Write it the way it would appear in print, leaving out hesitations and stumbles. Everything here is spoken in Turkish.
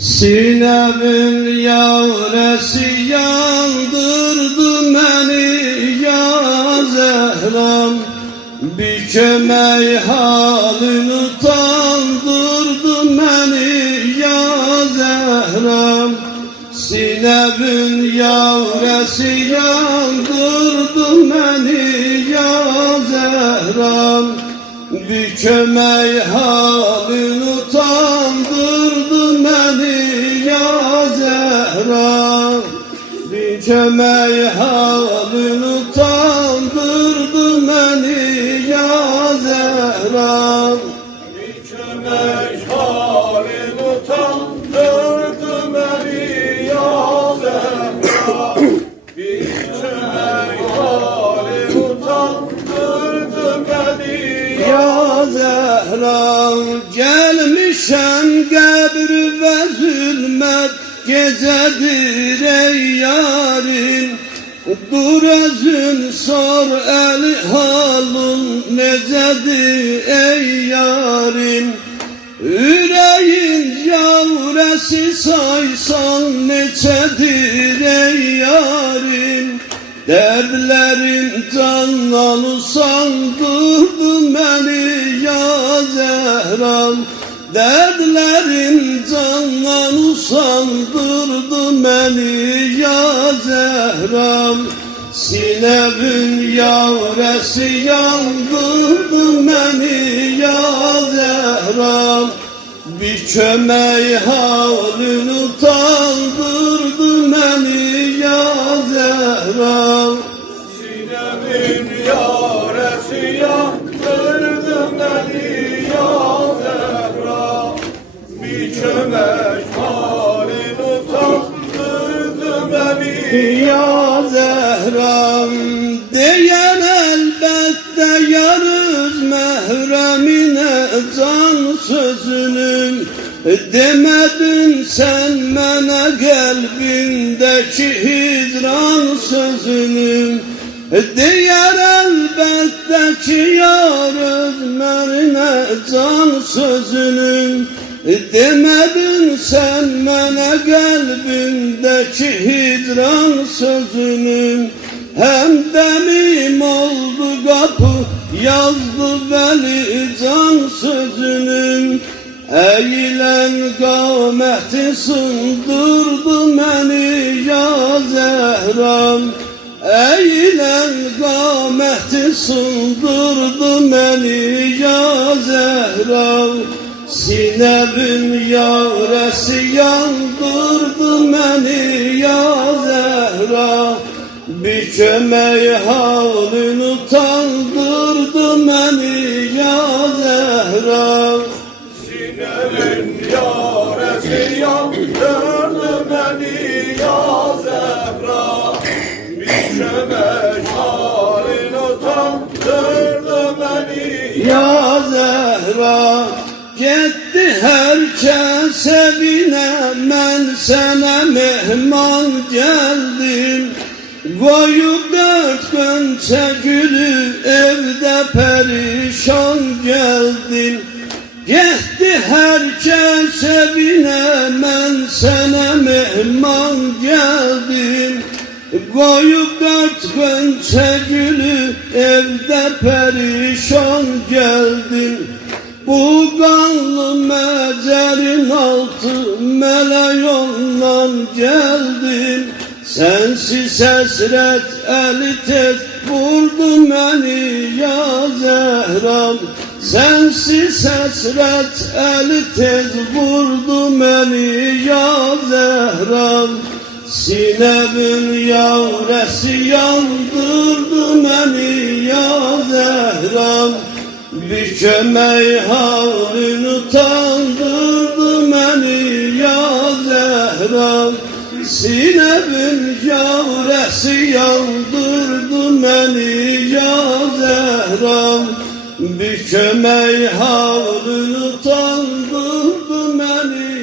Sinemin yavresi yandırdı beni ya Zehram. Bir kömək halini utandırdı beni ya Zehram. Sinemin yavresi yandırdı beni ya Zehram. Bir kömək halini utandırdı beni ya Zehram. Bir kömək halini utandırdı beni ya Zehram. Bir kömək halini utandırdı beni ya Zehra. Bir kömək halini utandırdı beni Ya Zehram, gelmişem qəbr ve zülmət gecedir ey yarim. Dur özün sor el halın necedir ey yarim. Yüreğin yavresi saysan neçedir ey yarim. Dertlerim candan usandırdı beni ya Zehram. Dertlerim candan usandırdı beni ya Zehram. Sinemin yavresi yandırdı beni ya Zehram. Bir kömək halini utandırdı beni ya Zehram. Sinemin yaresi yaktırdı beni ya Zehra. Bir kömək halini utandırdı beni Ya Zehram, diyen elbette yarız mehremine can sözünün. Demedin sen bana kalbindeki hicran sözünün. Diğer elbette ki yarız merine can sözünün. Demedin sen bana kalbindeki hicran sözünün. Hem demim oldu kapı yazdı beni can sözünün. Eğilen kâmeti sındırdı beni ya Zehram. Eğilen kâmeti sındırdı beni ya Zehram. Sinemin yavresi yandırdı beni ya Zehra. Bir kömək halini utandırdı beni ya Zehra. Sinemin yaresi yaktırdı beni ya Zehra. Bir kömək halini utandırdı beni Ya Zehra, gitti herkes evine, ben sana mehman geldim. Koyup dört gönçe gülü evde perişan geldim. Gitti herkes evine, ben sana mehman geldim. Koyup dört gönçe gülü evde perişan geldim. Bu kanlı mecerin altı meleyondan geldim. Sensiz esret eli tez vurdu beni ya Zehram. Sensiz esret eli tez vurdu beni ya Zehram. Sinemin yavresi yandırdı beni ya Zehram. Bir kömək halini utandırdı beni ya Zehram. Sinemin yavresi yandırdı beni ya Zehram. Bir kömək halini utandırdı beni